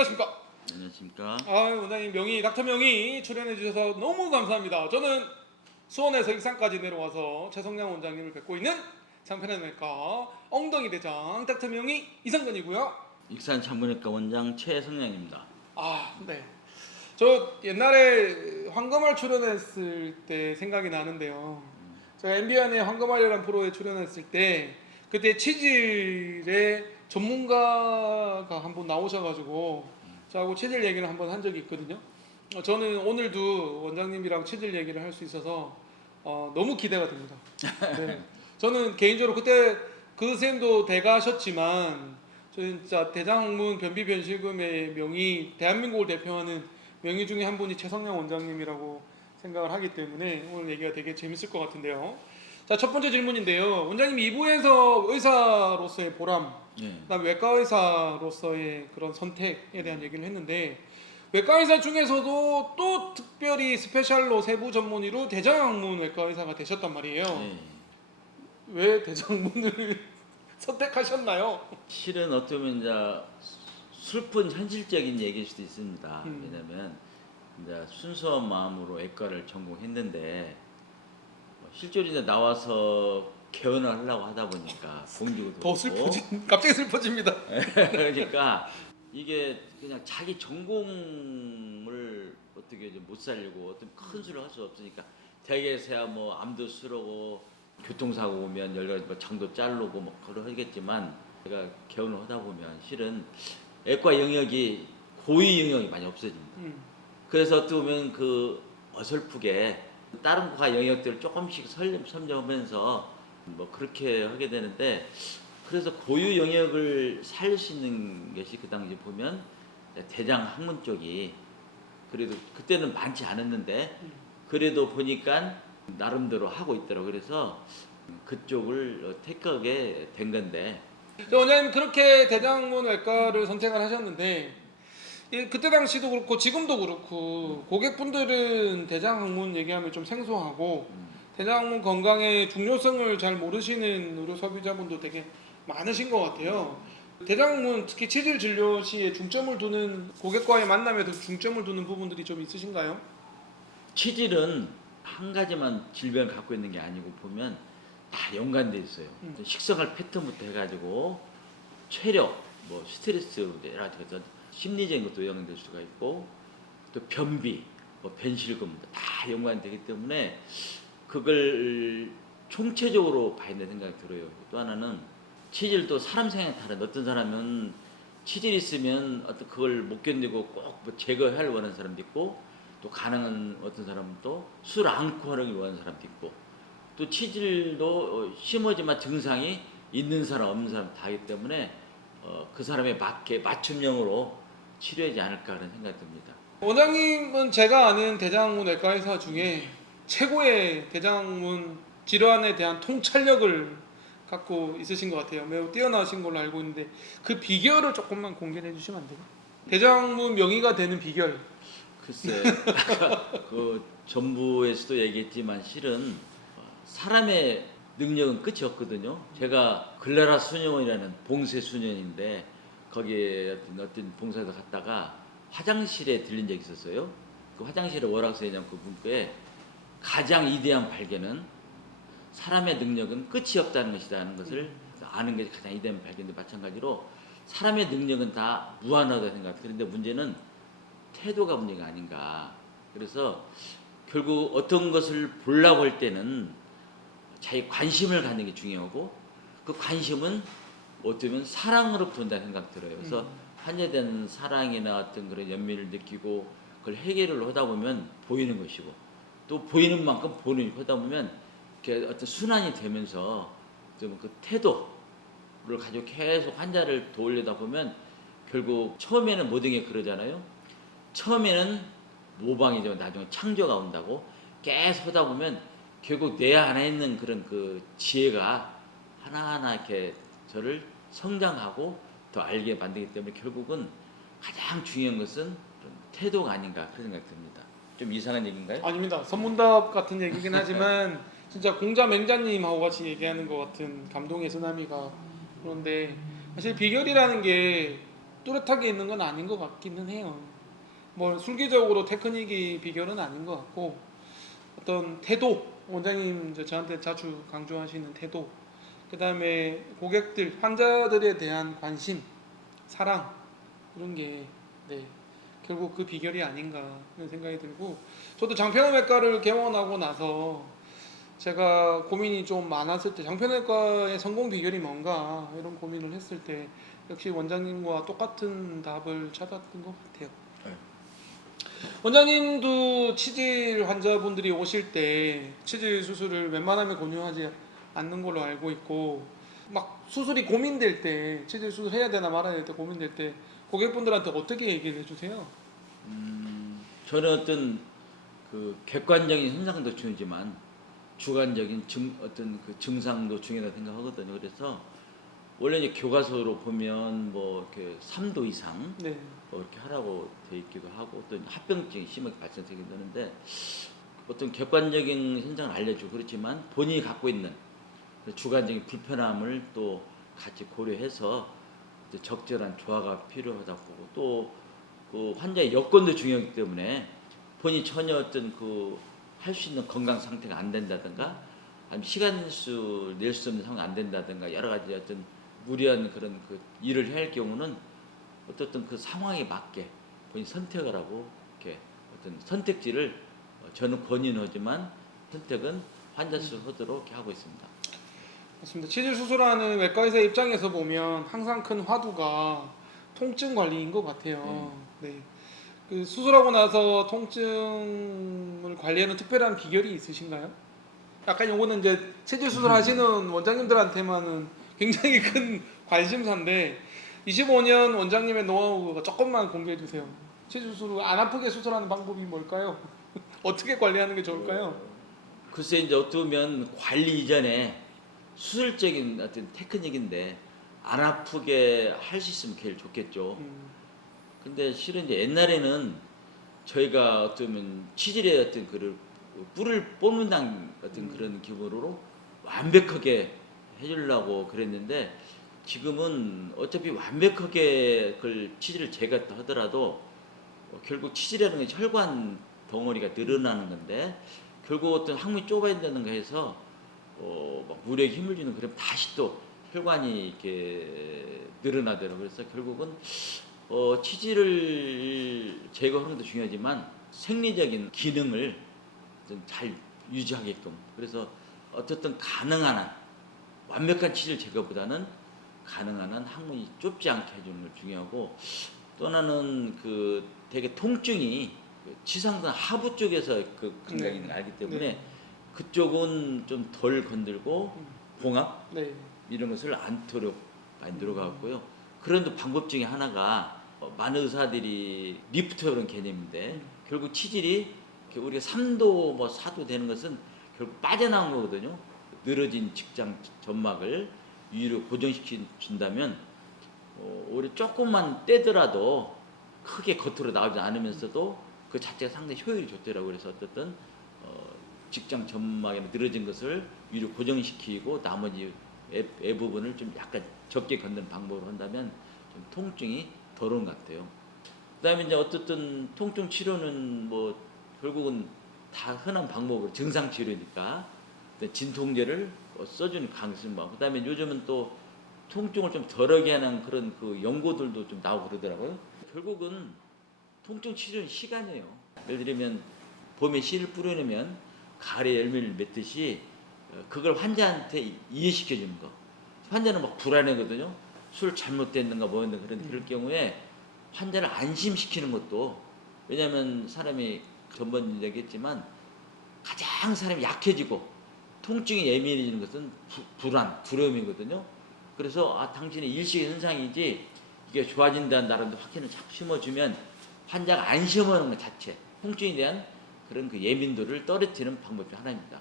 안녕하십니까. 안녕하십니까. 원장님 명의 닥터 명의 출연해 주셔서 너무 감사합니다. 저는 수원에서 익산까지 내려와서 최성량 원장님을 뵙고 있는 장편외과 엉덩이 대장 닥터 명의 이성근이고요. 익산 창문외과 원장 최성량입니다. 네. 저 옛날에 황금알 출연했을 때 생각이 나는데요. 제가 MBN의 황금알이라는 프로에 출연했을 때 그때 치질의 전문가가 한 분 나오셔가지고 저하고 치질 얘기를 한번 한 적이 있거든요. 저는 오늘도 원장님이랑 치질 얘기를 할 수 있어서 너무 기대가 됩니다. 네. 저는 개인적으로 그때 그 선생님도 대가셨지만 저는 진짜 대장문 변비변실금의 명의, 대한민국을 대표하는 명의 중에 한 분이 최성량 원장님이라고 생각을 하기 때문에 오늘 얘기가 되게 재밌을 것 같은데요. 자, 첫 번째 질문인데요. 원장님 2부에서 의사로서의 보람, 그다음 외과 의사로서의 그런 선택에 대한 얘기를 했는데 외과 의사 중에서도 또 특별히 스페셜로 세부 전문의로 대장문 외과 의사가 되셨단 말이에요. 왜 대장문을 선택하셨나요? 실은 어떻게 보면 이제 슬픈 현실적인 얘기일 수도 있습니다. 왜냐면 이제 순수한 마음으로 외과를 전공했는데 실제로 이제 나와서 개원을 하려고 하다 보니까 공직도 더 슬퍼진, 갑자기 슬퍼집니다. 그러니까 이게 그냥 자기 전공을 어떻게 이제 못 살리고 어떤 큰 수를 할 수 없으니까 대개서야 뭐 암도 쓰러고 교통사고 오면 여러 가지 뭐 장도 자르고 뭐 그러겠지만 제가 개원을 하다 보면 실은 외과 영역이 고위 영역이 많이 없어집니다. 그래서 어떻게 보면 그 어설프게 다른 과 영역들을 조금씩 섬점하면서 뭐 그렇게 하게 되는데 그래서 고유 영역을 살릴 수 있는 것이 그 당시 보면 대장 학문 쪽이 그래도 그때는 많지 않았는데 그래도 보니까 나름대로 하고 있더라고요. 그래서 그쪽을 택하게 된 건데 원장님 그렇게 대장문 외과를 선택을 하셨는데 그때 당시도 그렇고 지금도 그렇고 고객분들은 대장학문 얘기하면 좀 생소하고 대장학문 건강의 중요성을 잘 모르시는 의료 소비자분도 되게 많으신 것 같아요. 대장학문 특히 치질 진료 시에 중점을 두는 고객과의 만남에도 중점을 두는 부분들이 좀 있으신가요? 치질은 한 가지만 질병을 갖고 있는 게 아니고 보면 다 연관돼 있어요. 식생활 패턴부터 해가지고 체력, 뭐 스트레스 여러 가지 심리적인 것도 연관될 수가 있고 또 변비, 뭐 변실금 다 연관되기 때문에 그걸 총체적으로 봐야 된다는 생각이 들어요. 또 하나는 치질도 사람 생각이 다른 어떤 사람은 치질 있으면 어떤 그걸 못 견디고 꼭뭐 제거할 원하는 사람도 있고 또 가능한 어떤 사람은 또 술 않고 하는 걸 원하는 사람도 있고 또 치질도 심하지만 증상이 있는 사람 없는 사람 다 하기 때문에 그 사람에 맞게 맞춤형으로 치료하지 않을까 하는 생각이 듭니다. 원장님은 제가 아는 대장학문 외과 의사 중에 최고의 대장학문 질환에 대한 통찰력을 갖고 있으신 것 같아요. 매우 뛰어나신 걸로 알고 있는데 그 비결을 조금만 공개해 주시면 안 돼요? 대장학문 명의가 되는 비결. 글쎄 아까 그 전부에서도 얘기했지만 실은 사람의 능력은 끝이 없거든요. 제가 글라라 수녀원이라는 봉쇄 수녀인데 거기에 어떤 봉사에서 갔다가 화장실에 들린 적이 있었어요. 그 화장실에 뭐라고 써있냐면 그 문구에 가장 위대한 발견은 사람의 능력은 끝이 없다는 것이라는 것을 아는 것이 가장 위대한 발견인데 마찬가지로 사람의 능력은 다 무한하다고 생각해요. 그런데 문제는 태도가 문제가 아닌가. 그래서 결국 어떤 것을 보려고 할 때는 자기 관심을 갖는 게 중요하고 그 관심은 어쩌면 사랑으로 본다는 생각 들어요. 그래서 환자에 대한 사랑이나 어떤 그런 연민을 느끼고 그걸 해결을 하다 보면 보이는 것이고 또 보이는 만큼 보는 하다 보면 이렇게 어떤 순환이 되면서 좀 그 태도를 가지고 계속 환자를 도우려다 보면 결국 처음에는 모든 게 그러잖아요. 처음에는 모방이죠. 나중에 창조가 온다고 계속 하다 보면 결국 내 안에 있는 그런 그 지혜가 하나하나 이렇게 저를 성장하고 더 알게 만들기 때문에 결국은 가장 중요한 것은 그런 태도가 아닌가 그런 생각이 듭니다. 좀 이상한 얘기인가요? 아닙니다. 선문답 같은 얘기긴 하지만 진짜 공자 맹자님하고 같이 얘기하는 것 같은 감동의 쓰나미가 그런데 사실 비결이라는 게 뚜렷하게 있는 건 아닌 것 같기는 해요. 뭐 술기적으로 테크닉이 비결은 아닌 것 같고 어떤 태도, 원장님 저한테 자주 강조하시는 태도, 그 다음에 고객들, 환자들에 대한 관심, 사랑 이런 게 네, 결국 그 비결이 아닌가 하는 생각이 들고, 저도 장편외과를 개원하고 나서 제가 고민이 좀 많았을 때 장편외과의 성공 비결이 뭔가 이런 고민을 했을 때 역시 원장님과 똑같은 답을 찾았던 것 같아요. 네. 원장님도 치질 환자분들이 오실 때 치질 수술을 웬만하면 권유하지 않는 걸로 알고 있고, 막 수술이 고민될 때, 치질 수술 해야 되나 말아야 될 때 고민될 때 고객분들한테 어떻게 얘기를 해주세요? 저는 어떤 그 객관적인 현상도 중요하지만 주관적인 어떤 그 증상도 중요하다 생각하거든요. 그래서 원래 이제 교과서로 보면 뭐 이렇게 3도 이상 네. 뭐 이렇게 하라고 돼 있기도 하고 또 합병증이 심하게 발생되게 되는데 어떤 객관적인 현상을 알려주고 그렇지만 본인이 갖고 있는 그 주관적인 불편함을 또 같이 고려해서 적절한 조화가 필요하다고 보고 또 그 환자의 여건도 중요하기 때문에 본인이 전혀 어떤 그 할 수 있는 건강 상태가 안 된다든가 아니면 시간 수 낼 수 없는 상황이 안 된다든가 여러 가지 어떤 무리한 그런 그 일을 해야 할 경우는 어떻든 그 상황에 맞게 본인 선택을 하고 이렇게 어떤 선택지를 저는 권유하지만 선택은 환자 스스로 이렇게 하고 있습니다. 맞습니다. 치질 수술하는 외과 의사 입장에서 보면 항상 큰 화두가 통증 관리인 것 같아요. 네. 그 수술하고 나서 통증을 관리하는 특별한 비결이 있으신가요? 약간 요거는 이제 치질 수술 하시는 원장님들한테만은 굉장히 큰 관심사인데 25년 원장님의 노하우가 조금만 공개해 주세요. 치질 수술 안 아프게 수술하는 방법이 뭘까요? 어떻게 관리하는 게 좋을까요? 글쎄 이제 어떻게 보면 관리 이전에 수술적인 어떤 테크닉인데 안 아프게 할 수 있으면 제일 좋겠죠. 근데 실은 이제 옛날에는 저희가 어쩌면 치질의 어떤 그를 뿔을 뽑는다는 어떤 그런 기분으로 완벽하게 해주려고 그랬는데 지금은 어차피 완벽하게 그걸 치질을 제거했다 하더라도 결국 치질이라는 게 혈관 덩어리가 늘어나는 건데 결국 어떤 항문이 좁아진다는가 해서 막 무리하게 힘을 주는 그러면 다시 또 혈관이 이렇게 늘어나더라고요. 그래서 결국은 치질을 제거하는 것도 중요하지만 생리적인 기능을 좀 잘 유지하게끔 그래서 어떻든 가능한 한 완벽한 치질 제거보다는 가능한 한 항문이 좁지 않게 해주는 걸 중요하고 또 하나는 그 되게 통증이 그 지상선 하부 쪽에서 그 감각이 있는 걸 알기 때문에 네. 그쪽은 좀 덜 건들고 봉합 네. 이런 것을 않도록 많이 들어가고요. 그런데 방법 중에 하나가 많은 의사들이 리프트 그런 개념인데 결국 치질이 우리가 3도 뭐 4도 되는 것은 결국 빠져나온 거거든요. 늘어진 직장 점막을 위로 고정시켜 준다면 오히려 조금만 떼더라도 크게 겉으로 나오지 않으면서도 그 자체가 상당히 효율이 좋더라고요. 그래서 어쨌든 직장 점막에 늘어진 것을 위로 고정시키고 나머지 애 부분을 좀 약간 적게 건드는 방법으로 한다면 좀 통증이 덜한 것 같아요. 그다음에 이제 어쨌든 통증 치료는 뭐 결국은 다 흔한 방법으로 증상 치료니까 진통제를 써주는 강심방. 그다음에 요즘은 또 통증을 좀 덜하게 하는 그런 그 연고들도 좀 나오고 그러더라고요. 결국은 통증 치료는 시간이에요. 예를 들면 봄에 씨를 뿌려내면 가을에 열매를 맺듯이 그걸 환자한테 이해시켜 주는 거. 환자는 막 불안해거든요. 술 잘못됐는가 뭐였는가 그럴 경우에 환자를 안심시키는 것도 왜냐하면 사람이 전번 얘기했지만 가장 사람이 약해지고 통증이 예민해지는 것은 불안, 두려움이거든요. 그래서 당신의 일시 현상이지 이게 좋아진다는 나름도 확신을 자꾸 심어주면 환자가 안심하는 것 자체, 통증에 대한 그런 그 예민도를 떨어뜨리는 방법 중 하나입니다.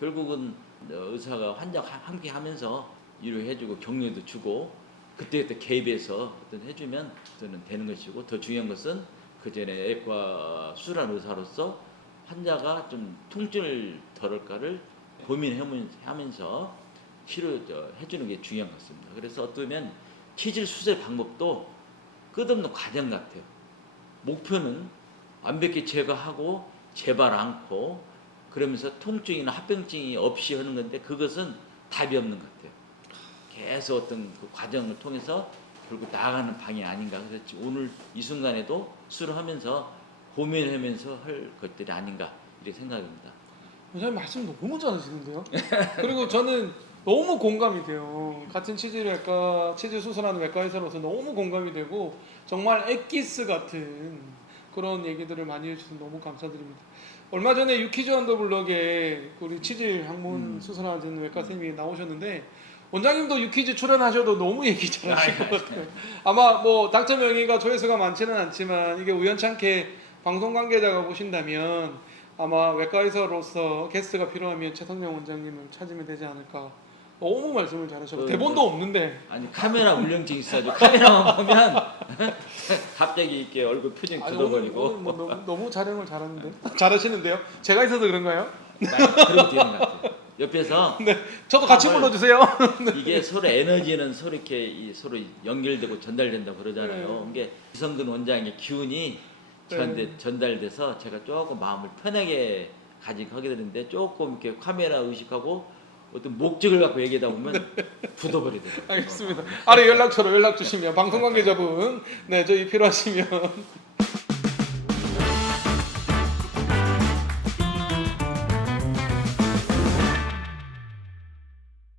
결국은 의사가 환자와 함께 하면서 위로해주고 격려도 주고 그때그때 개입해서 어떤 해주면 저는 되는 것이고 더 중요한 것은 그 전에 외과 수술한 의사로서 환자가 좀 통증을 덜할까를 고민하면서 치료해주는 게 중요한 것 같습니다. 그래서 어쩌면 치질 수술 방법도 끝없는 과정 같아요. 목표는 완벽히 제거하고 재발 않고 그러면서 통증이나 합병증이 없이 하는 건데 그것은 답이 없는 것 같아요. 계속 어떤 그 과정을 통해서 결국 나아가는 방향이 아닌가. 그래서 오늘 이 순간에도 수술하면서 고민하면서 할 것들이 아닌가 이렇게 생각합니다. 원장님 말씀 너무 잘하시는데요. 그리고 저는 너무 공감이 돼요. 같은 치질외과, 치질 수술하는 외과 의사로서 너무 공감이 되고 정말 엑기스 같은 그런 얘기들을 많이 해주셔서 너무 감사드립니다. 얼마 전에 유키즈 언더블럭에 우리 치질 항문 수술하는 외과 선생님이 나오셨는데 원장님도 유키즈 출연하셔도 너무 얘기 잘하실 것 같아요. 아마 뭐 당첨 명의가 조회수가 많지는 않지만 이게 우연찮게 방송 관계자가 보신다면 아마 외과 의사로서 게스트가 필요하면 최성령 원장님을 찾으면 되지 않을까. 너무 말씀을 잘하셔서 대본도 없는데. 아니 카메라 울렁증 있어가지고 카메라만 보면 갑자기 이렇게 얼굴 표정 아니, 굳어버리고 오늘 뭐 너무 촬영을 잘하는데 잘하시는데요? 제가 있어서 그런가요? 그러고 되는 것 같아요. 옆에서 네, 저도 같이 불러주세요. 이게 서로 에너지는 서로 이렇게 서로 연결되고 전달된다 고 그러잖아요. 이게 이성근 원장의 기운이 저한테 전달돼서 제가 조금 마음을 편하게 가지고 하게 되는데 조금 이렇게 카메라 의식하고 어떤 목적을 갖고 얘기하다 보면 굳어버리더라고요. 알겠습니다. 아래 연락처로 연락 주시면 방송 관계자분 네 저희 필요하시면